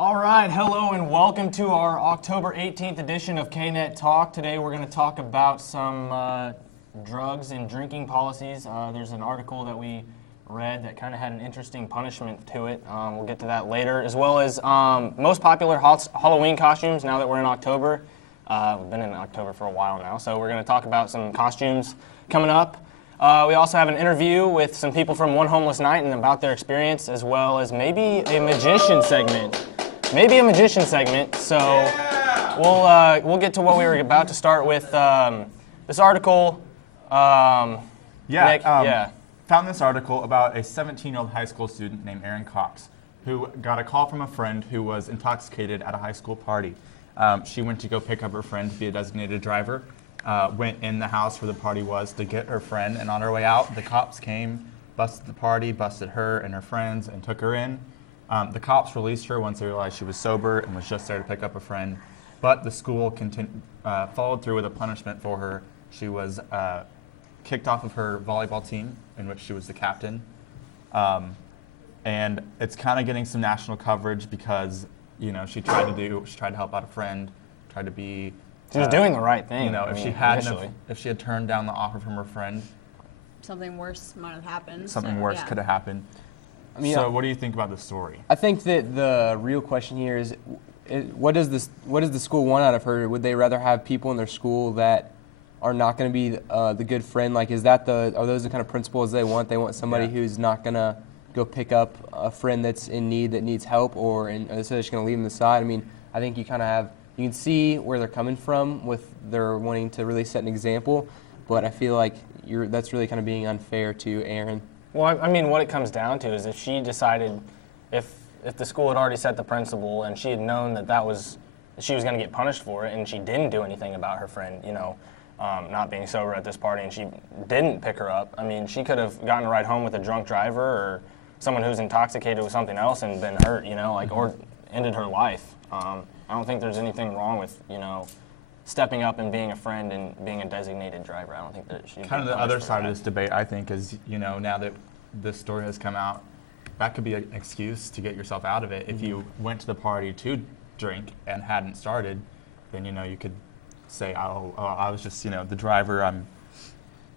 All right, hello and welcome to our October 18th edition of KNET Talk. Today we're going to talk about some drugs and drinking policies. There's an article that we read that kind of had an interesting punishment to it. We'll get to that later, as well as most popular Halloween costumes now that we're in October. We've been in October for a while now, so we're going to talk about some costumes coming up. We also have an interview with some people from One Homeless Night and about their experience, as well as maybe a magician segment. So we'll get to what we were about to start with. This article. Found this article about a 17-year-old high school student named Erin Cox, who got a call from a friend who was intoxicated at a high school party. She went to go pick up her friend to be a designated driver, went in the house where the party was to get her friend, and on her way out, the cops came, busted the party, busted her and her friends, and took her in. The cops released her once they realized she was sober and was just there to pick up a friend, but the school followed through with a punishment for her. She was kicked off of her volleyball team, in which she was the captain, and it's kind of getting some national coverage because she tried to help out a friend, tried to be. She was doing the right thing. If she had turned down the offer from her friend, something worse might have happened. Could have happened. So what do you think about this story? I think that the real question here is, what does the school want out of her? Would they rather have people in their school that are not going to be the good friend? Like, are those the kind of principles they want? They want somebody who's not going to go pick up a friend that's in need, that needs help, so they're just going to leave them aside. I mean, I think you can see where they're coming from with their wanting to really set an example, but I feel like that's really kind of being unfair to Erin. Well, I mean, what it comes down to is if she decided, if the school had already set the principle and she had known that she was going to get punished for it, and she didn't do anything about her friend, not being sober at this party, and she didn't pick her up. I mean, she could have gotten a ride home with a drunk driver or someone who's intoxicated with something else and been hurt, or ended her life. I don't think there's anything wrong with, stepping up and being a friend and being a designated driver. I don't think that she. Kind of the other side of this debate, I think, is now that this story has come out, that could be an excuse to get yourself out of it. If you went to the party to drink and hadn't started, then you could say, "Oh, I was just the driver. I'm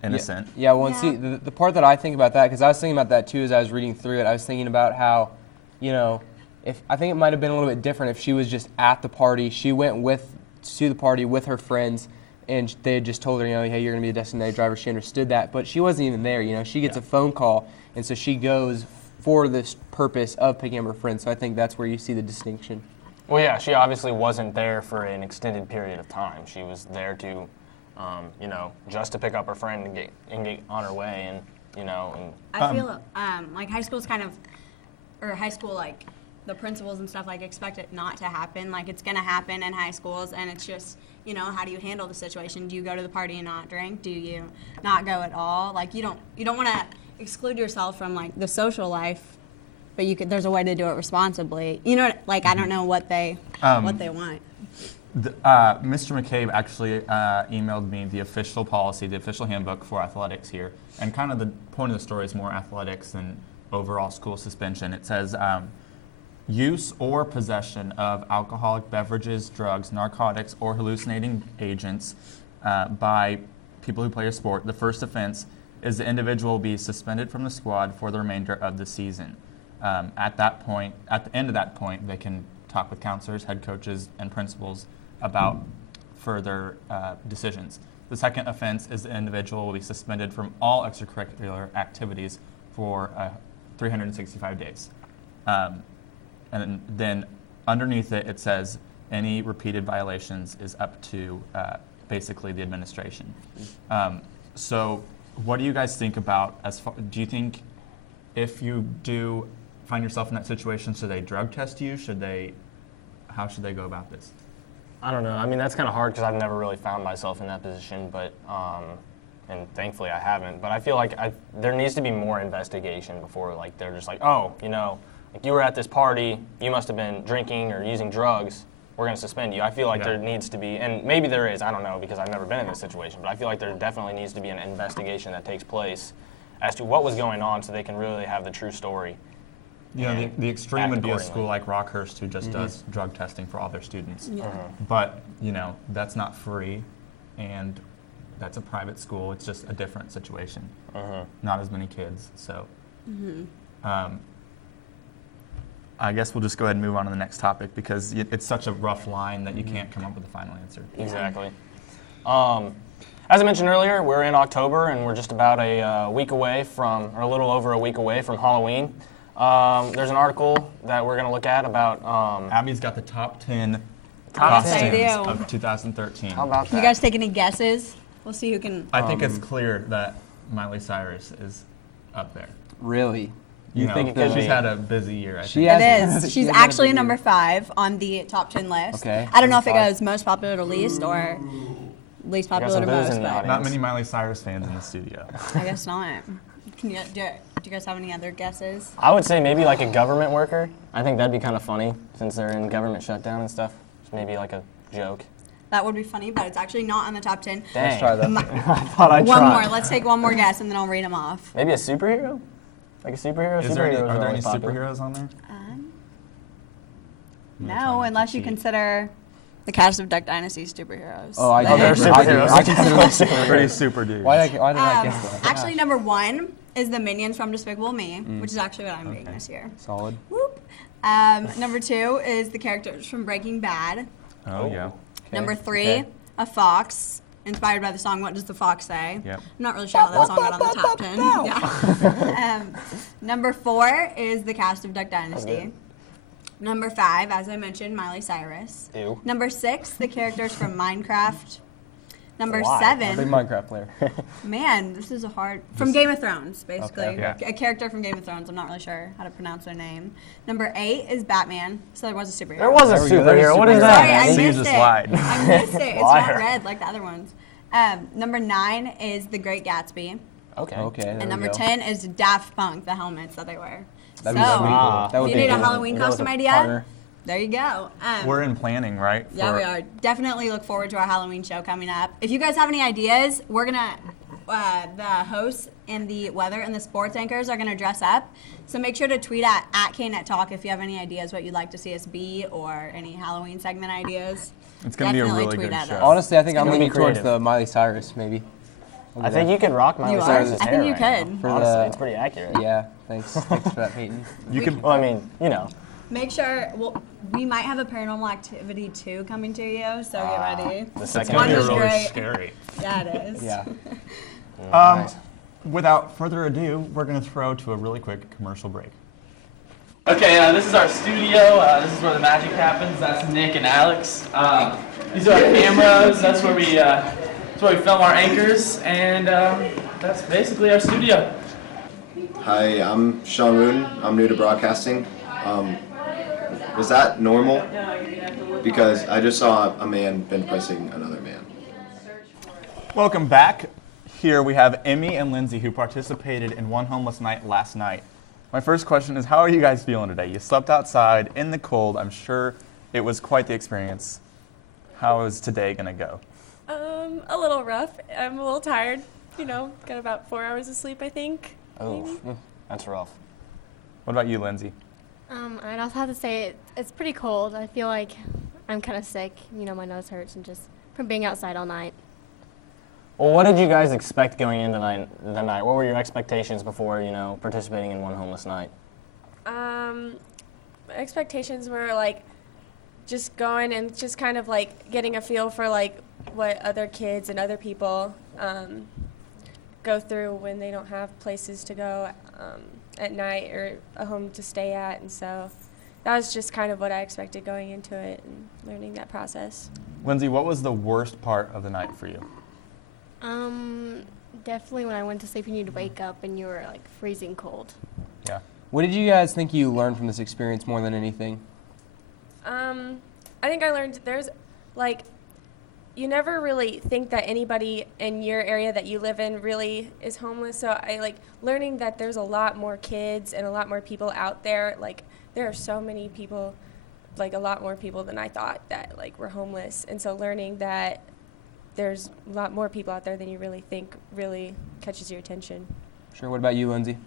innocent." And see, the part that I think about that, because I was thinking about that too as I was reading through it. I was thinking about how, if I think it might have been a little bit different if she was just at the party. She went to the party with her friends, and they had just told her, hey, you're going to be a designated driver. She understood that, but she wasn't even there. She gets a phone call, and so she goes for this purpose of picking up her friends. So I think that's where you see the distinction. Well, yeah, she obviously wasn't there for an extended period of time. She was there to, just to pick up her friend and get on her way, and. I feel like high school's the principals and stuff expect it not to happen. Like, it's going to happen in high schools, and it's just, how do you handle the situation? Do you go to the party and not drink? Do you not go at all? Like, you don't want to exclude yourself from the social life, but there's a way to do it responsibly. I don't know what they want. Mr. McCabe actually emailed me the official policy, the official handbook for athletics here, and kind of the point of the story is more athletics than overall school suspension. It says, use or possession of alcoholic beverages, drugs, narcotics, or hallucinating agents by people who play a sport. The first offense is the individual will be suspended from the squad for the remainder of the season. At the end of that point, they can talk with counselors, head coaches, and principals about further decisions. The second offense is the individual will be suspended from all extracurricular activities for 365 days. And then underneath it says any repeated violations is up to basically the administration. So what do you guys think about, do you think if you do find yourself in that situation, should they drug test you? How should they go about this? I don't know. I mean, that's kind of hard because I've never really found myself in that position, but and thankfully I haven't. But I feel like there needs to be more investigation before they're just you were at this party, you must have been drinking or using drugs, we're going to suspend you. I feel like there needs to be, and maybe there is, I don't know because I've never been in this situation, but I feel like there definitely needs to be an investigation that takes place as to what was going on so they can really have the true story. You know, and the extreme act would be a accordingly. school like Rockhurst who just does drug testing for all their students. Yeah. But, you know, that's not free, and that's a private school. It's just a different situation. Not as many kids, so. I guess we'll just go ahead and move on to the next topic because it's such a rough line that you can't come up with a final answer. Exactly. As I mentioned earlier, we're in October and we're just about a week away from, or a little over a week away from Halloween. There's an article that we're going to look at about. Abby's got the top 10 Yes, I costumes do. of 2013. How about Can that? you guys take any guesses? We'll see who can. I think it's clear that Miley Cyrus is up there. Really? You think it know, could she's be? had a busy year, I She think. has- It is. she She's has had a actually busy number year. 5 on the top 10 list. Okay. I don't know if it Number goes most popular to least or least got popular some to boos most, in the but audience. Not many Miley Cyrus fans in the studio. I guess not. Can you, do you guys have any other guesses? I would say maybe like a government worker. I think that'd be kind of funny since they're in government shutdown and stuff. Just maybe like a joke. That would be funny, but it's actually not on the top 10. Dang. Let's try that. I thought I'd One try. more. Let's take one more guess and then I'll read them off. Maybe a superhero? Like a superhero? Are there really any popular. superheroes on there? No, unless you consider the cast of Duck Dynasty superheroes. Oh, I Oh, they're do. superheroes. I consider them. Pretty super dudes. Why did I guess that? Actually, number 1 is the Minions from Despicable Me, which is actually what I'm being this year. Solid. Whoop. Number 2 is the characters from Breaking Bad. Oh, yeah. Okay, Number 3, okay. a fox, inspired by the song "What Does the Fox Say?" Yep. I'm not really sure how that song got on the top 10. Yeah. Number 4 is the cast of Duck Dynasty. Number 5, as I mentioned, Miley Cyrus. Ew. Number 6, the characters from Minecraft. Number Why? I'm a big 7, Minecraft player. man, this is a hard. From Game of Thrones, basically. Okay. Yeah. A character from Game of Thrones. I'm not really sure how to pronounce their name. Number 8 is Batman. So there was a superhero. There was a There we go, there's a superhero. What is superhero. that? Sorry, I See, you missed just it. lied. I missed it. It's Liar. not red like the other ones. Number 9 is The Great Gatsby. Okay. Okay. There And we number go. 10 is Daft Punk, the helmets that they wear. That'd be So, sweet. Ah. That would you be need a cool. Halloween Go with costume a idea? partner. There you go. We're in planning, right? Yeah, for- we are. Definitely look forward to our Halloween show coming up. If you guys have any ideas, we're going to, the hosts and the weather and the sports anchors are going to dress up. So make sure to tweet at KNET Talk if you have any ideas what you'd like to see us be or any Halloween segment ideas. It's going to be a Definitely really tweet good at show. us. Honestly, I think I'm gonna be leaning towards creative. the Miley Cyrus, maybe. I think you could rock Miley You are? Cyrus's I hair think you right could. now. For Honestly, the- it's pretty accurate. Yeah, thanks. Thanks for that, Peyton. You could. Well, I mean, you know. Make sure, well, we might have a Paranormal Activity 2 coming to you, so get ready. The It's second going to be was one. really great. scary. Yeah, it is. Yeah. Without further ado, we're going to throw to a really quick commercial break. Okay, this is our studio. This is where the magic happens. That's Nick and Alex. These are our cameras. That's where we film our anchors, and that's basically our studio. Hi, I'm Sean Wooten. I'm new to broadcasting. Was that normal? Because I just saw a man bench pressing another man. Welcome back. Here we have Emmy and Lindsay who participated in One Homeless Night last night. My first question is, how are you guys feeling today? You slept outside in the cold. I'm sure it was quite the experience. How is today going to go? A little rough. I'm a little tired. You know, got about 4 hours of sleep, I think. Oh, that's rough. What about you, Lindsay? I'd also have to say it's pretty cold. I feel like I'm kind of sick. You know, my nose hurts and just from being outside all night. Well, what did you guys expect going into the night? What were your expectations before, participating in One Homeless Night? Expectations were like just going and just kind of like getting a feel for like what other kids and other people go through when they don't have places to go at night or a home to stay at, and so that was just kind of what I expected going into it and learning that process. Lindsay, what was the worst part of the night for you? Definitely when I went to sleep and you'd wake up and you were like freezing cold. Yeah. What did you guys think you learned from this experience more than anything? I think I learned there's like you never really think that anybody in your area that you live in really is homeless. So I like learning that there's a lot more kids and a lot more people out there. Like there are so many people, like a lot more people than I thought that like were homeless. And so learning that there's a lot more people out there than you really think really catches your attention. Sure. What about you, Lindsay?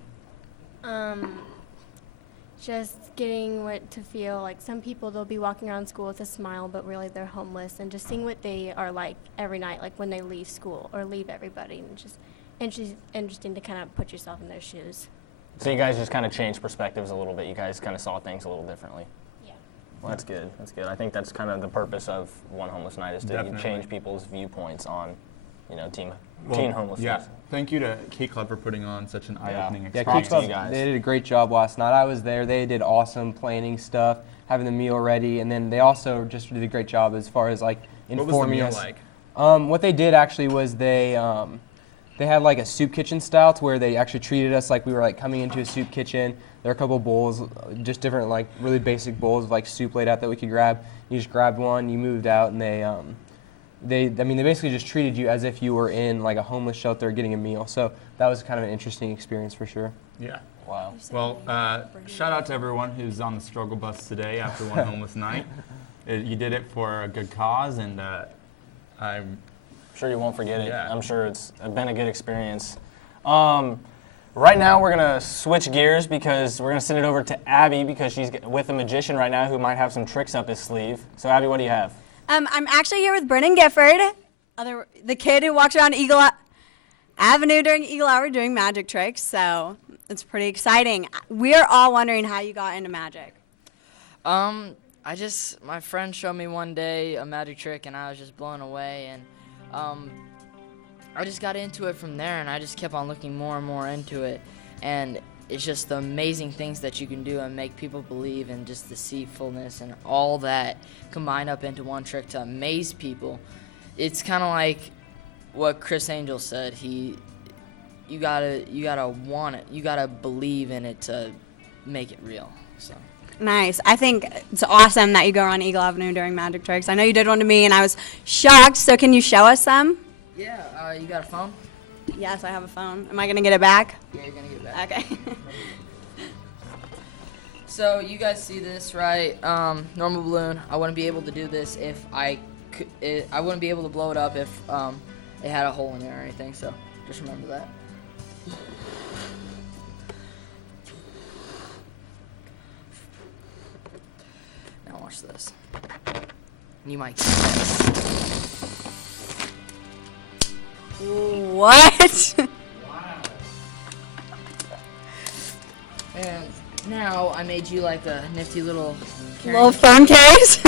just getting what to feel like some people, they'll be walking around school with a smile, but really they're homeless, and just seeing what they are like every night, like when they leave school or leave everybody, and just interesting to kind of put yourself in their shoes. So you guys just kind of changed perspectives a little bit. You guys kind of saw things a little differently. Yeah. Well, that's good. That's good. I think that's kind of the purpose of One Homeless Night is to Definitely. change people's viewpoints on, teen Well, homelessness. Yeah. Thank you to Key Club for putting on such an eye-opening Yeah, experience. Key Props to Club, you guys. they did a great job last night. I was there. They did awesome planning stuff, having the meal ready, and then they also just did a great job as far as like What was the informing meal us. like? What they did actually was they had like a soup kitchen style to where they actually treated us like we were like coming into a soup kitchen. There are a couple bowls, just different like really basic bowls of like soup laid out that we could grab. You just grabbed one, you moved out, and they basically just treated you as if you were in like a homeless shelter getting a meal. So that was kind of an interesting experience for sure. Yeah. Wow. Well, shout out to everyone who's on the struggle bus today after One Homeless Night. You did it for a good cause, and I'm Sure you won't forget it. Yeah. I'm sure it's been a good experience. Right now we're going to switch gears because we're going to send it over to Abby because she's with a magician right now who might have some tricks up his sleeve. So Abby, what do you have? I'm actually here with Brennan Gifford, the kid who walks around Eagle Avenue during Eagle Hour doing magic tricks. So it's pretty exciting. We're all wondering how you got into magic. My friend showed me one day a magic trick, and I was just blown away, and I just got into it from there, and I just kept on looking more and more into it, and it's just the amazing things that you can do and make people believe, and just deceitfulness and all that combined up into one trick to amaze people. It's kind of like what Chris Angel said. You gotta want it, you gotta believe in it to make it real. So. Nice. I think it's awesome that you go around Eagle Avenue doing magic tricks. I know you did one to me, and I was shocked. So can you show us some? Yeah, you got a phone? Yes, I have a phone. Am I going to get it back? Yeah, you're gonna get it back. Okay. So you guys see this, right? Normal balloon. I wouldn't be able to do this if I wouldn't be able to blow it up if it had a hole in it or anything. So just remember that. Now watch this. You might. What? And now I made you like a nifty little Little phone case?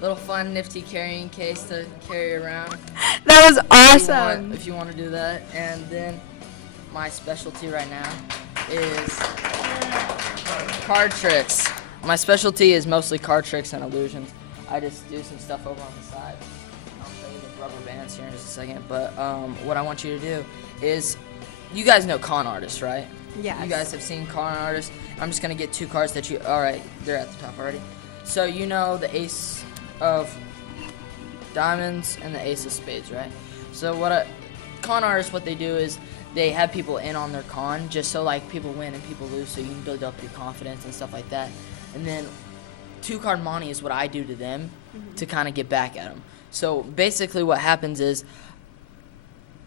little fun nifty carrying case to carry around. That was awesome. If you want to do that. And then my specialty right now is card tricks. My specialty is mostly card tricks and illusions. I just do some stuff over on the side. I'll show you the rubber bands here in just a second. But what I want you to do is, you guys know con artists, right? Yes. You guys have seen con artists. I'm just going to get two cards that you, all right, they're at the top already. So you know the ace of diamonds and the ace of spades, right? So con artists, what they do is they have people in on their con just so like people win and people lose, so you can build up your confidence and stuff like that. And then two card monte is what I do to them to kind of get back at them. So basically what happens is,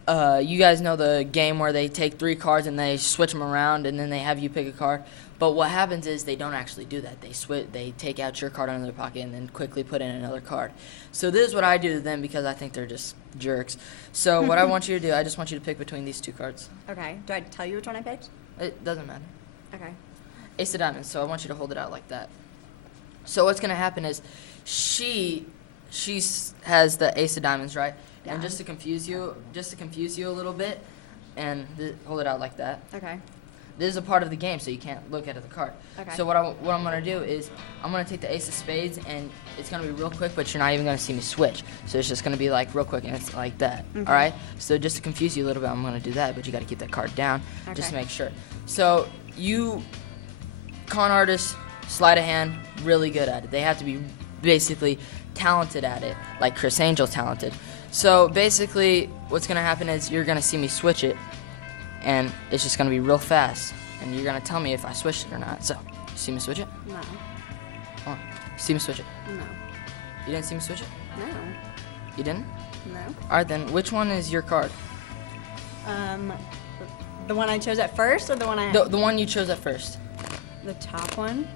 you guys know the game where they take three cards and they switch them around and then they have you pick a card. But what happens is they don't actually do that. They take out your card out of their pocket and then quickly put in another card. So this is what I do to them because I think they're just jerks. So what I want you to do, I just want you to pick between these two cards. Okay. Do I tell you which one I picked? It doesn't matter. Okay. Ace of diamonds, so I want you to hold it out like that. So what's going to happen is she has the ace of diamonds, right? Yeah. And just to confuse you a little bit, and hold it out like that. Okay. This is a part of the game, so you can't look at the card. Okay. So what I'm going to do is I'm going to take the ace of spades, and it's going to be real quick, but you're not even going to see me switch. So it's just going to be like real quick, and it's like that. Okay. All right? So just to confuse you a little bit, I'm going to do that, but you got to keep that card down just to Okay. make sure. So you con artists, sleight of hand, really good at it. They have to be basically talented at it, like Chris Angel's talented. So basically what's going to happen is you're going to see me switch it, and it's just going to be real fast, and you're going to tell me if I switched it or not. So, you see me switch it? No. Come on. You see me switch it? No. You didn't see me switch it? No. You didn't? No. All right, then which one is your card? The one I chose at first, or the one I? The one you chose at first. The top one?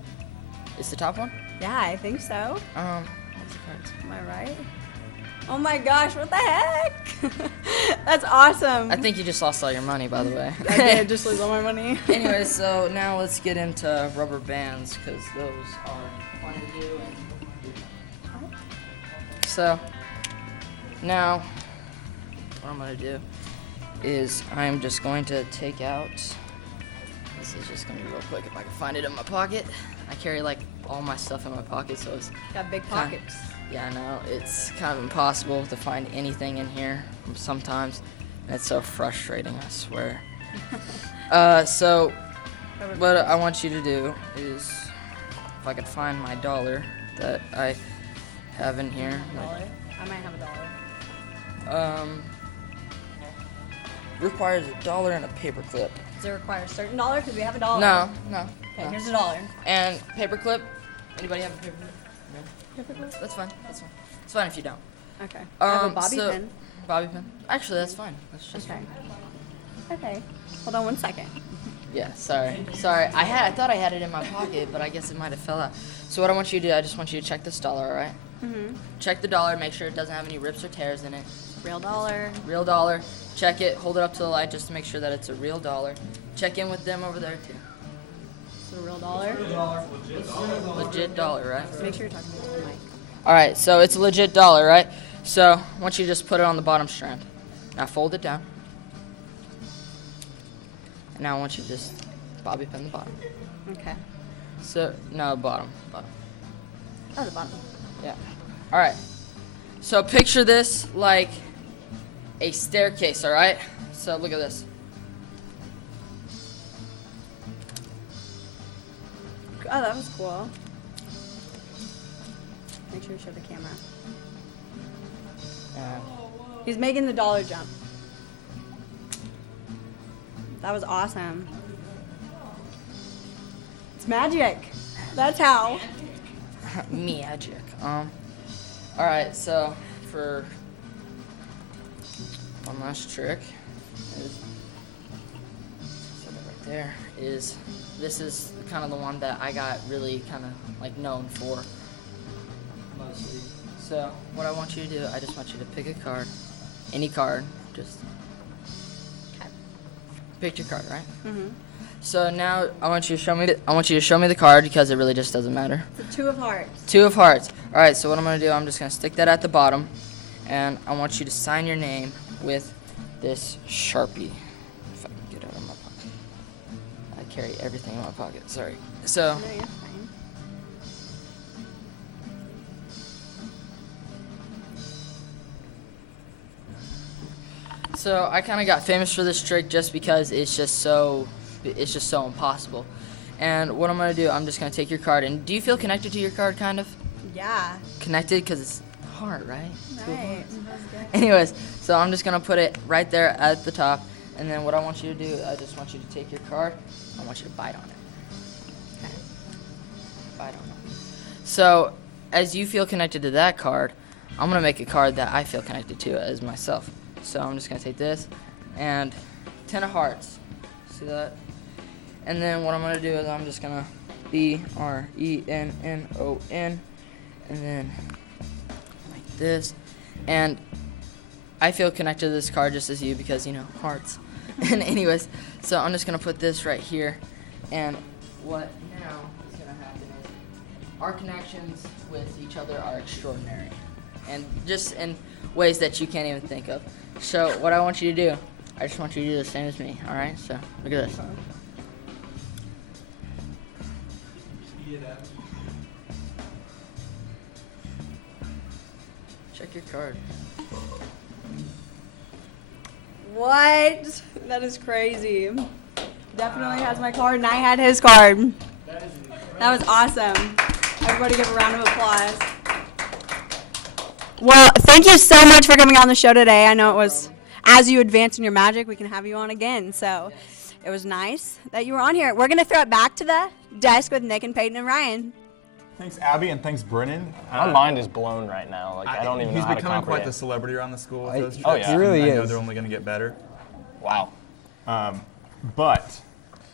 It's the top one? Yeah, I think so. What's the cards? Am I right? Oh my gosh, what the heck? That's awesome. I think you just lost all your money, by the way. I did just lose all my money. Anyway, so now let's get into rubber bands, because those are fun to do. So, now, what I'm going to do is I'm just going to take out, this is just going to be real quick if I can find it in my pocket. I carry like all my stuff in my pocket, so it's Got big pockets. yeah, I know. It's kind of impossible to find anything in here sometimes. And it's so frustrating, I swear. So, what I want you to do is, if I could find my dollar that I have in here. $1? I might have $1. Requires $1 and a paper clip. Does it require a certain dollar? Because we have $1. No. Okay, no. here's $1. And paper clip. Anybody have a paper clip? No. Paper clip? That's fine. That's fine. It's fine if you don't. Okay. I have a bobby so- pin. Bobby pin. Actually, that's fine. That's just Okay. fine. Okay. Hold on 1 second. Yeah, sorry. I thought I had it in my pocket, but I guess it might have fell out. So what I want you to do, I just want you to check this dollar, all right? Mm-hmm. Check the dollar, make sure it doesn't have any rips or tears in it. Real dollar. Real dollar. Check it, hold it up to the light just to make sure that it's a real dollar. Check in with them over there too. It's a real dollar. Legit dollar, right? Make sure you're talking to the mic. All right, so it's a legit dollar, right? So I want you to just put it on the bottom strand. Now fold it down. And now I want you to just bobby pin the bottom. Okay. So, no, bottom. Oh, the bottom. Yeah. All right. So picture this like a staircase, all right? So look at this. Oh, that was cool. Make sure you show the camera. He's making the dollar jump. That was awesome. It's magic. That's how. Magic. All right. So for one last trick, is so right there is this is kind of the one that I got really kind of like known for mostly. So what I want you to do, I just want you to pick a card, any card, just pick your card, right? Mm-hmm. So now I want you to show me the card because it really just doesn't matter. It's a 2 of hearts. 2 of hearts. All right. So what I'm gonna do, I'm just gonna stick that at the bottom, and I want you to sign your name with this Sharpie. If I can get it out of my pocket. I carry everything in my pocket. Sorry. So. No, you're fine. So I kind of got famous for this trick just because it's just so impossible. And what I'm gonna do, I'm just gonna take your card. And do you feel connected to your card, kind of? Yeah. Connected, cause it's heart, right? Right. Anyways, so I'm just gonna put it right there at the top. And then what I want you to do, I just want you to take your card. I want you to bite on it. Okay. Bite on it. So as you feel connected to that card, I'm gonna make a card that I feel connected to as myself. So I'm just gonna take this and 10 of hearts. See that? And then what I'm gonna do is I'm just gonna BRENNON and then like this. And I feel connected to this card just as you because you know hearts. And anyways, so I'm just gonna put this right here. And what now is gonna happen is our connections with each other are extraordinary, and just in ways that you can't even think of. So what I want you to do, I just want you to do the same as me, all right? So look at this. Check your card. What? That is crazy. Definitely has my card, and I had his card. That was awesome. Everybody give a round of applause. Well, thank you so much for coming on the show today. I know it was, as you advance in your magic, we can have you on again. So it was nice that you were on here. We're going to throw it back to the desk with Nick and Peyton and Ryan. Thanks, Abby, and thanks, Brennan. My mind is blown right now. Like I don't even know He's how to becoming quite comprehend. the celebrity around the school with I- those tricks. oh, yeah. He really I know is. they're only going to get better. Wow. But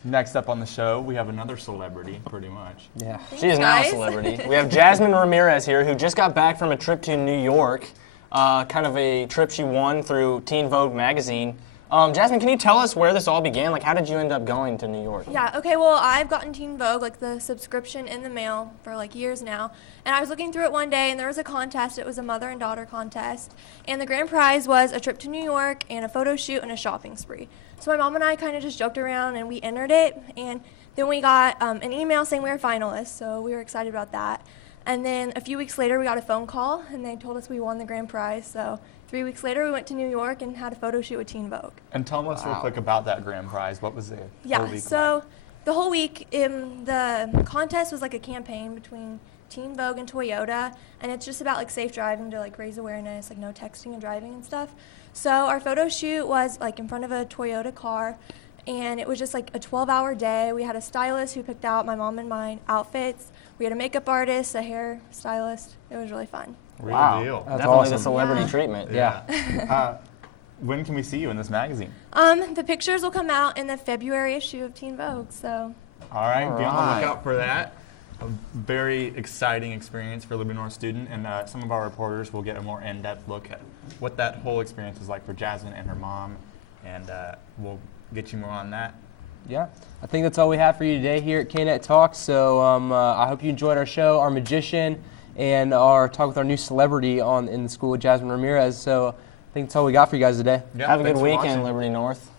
Next up on the show, we have another celebrity, pretty much. Yeah. She is now a celebrity. We have Jasmine Ramirez here, who just got back from a trip to New York, kind of a trip she won through Teen Vogue magazine. Jasmine, can you tell us where this all began? Like, how did you end up going to New York? Yeah, okay, well, I've gotten Teen Vogue, like the subscription in the mail for like years now. And I was looking through it one day and there was a contest. It was a mother and daughter contest. And the grand prize was a trip to New York and a photo shoot and a shopping spree. So my mom and I kind of just joked around and we entered it. And then we got an email saying we were finalists, so we were excited about that. And then a few weeks later, we got a phone call and they told us we won the grand prize. So 3 weeks later, we went to New York and had a photo shoot with Teen Vogue. And tell us real quick about that grand prize. What was it? Yeah, so the whole week, the contest was like a campaign between Teen Vogue and Toyota, and it's just about like safe driving to like raise awareness, like no texting and driving and stuff. So our photo shoot was like in front of a Toyota car, and it was just like a 12-hour day. We had a stylist who picked out my mom and my outfits. We had a makeup artist, a hair stylist. It was really fun. Real deal. That's Definitely awesome. the celebrity Yeah. treatment. Yeah. When can we see you in this magazine? The pictures will come out in the February issue of Teen Vogue, so. All right, be on the Alright. lookout for that. A very exciting experience for a Liberty North student, and some of our reporters will get a more in-depth look at what that whole experience was like for Jasmine and her mom, and we'll get you more on that. Yeah, I think that's all we have for you today here at KNET Talk. So I hope you enjoyed our show, our magician, and our talk with our new celebrity in the school with Jasmine Ramirez. So I think that's all we got for you guys today. Yeah, Have a good thanks for weekend, watching. Liberty North.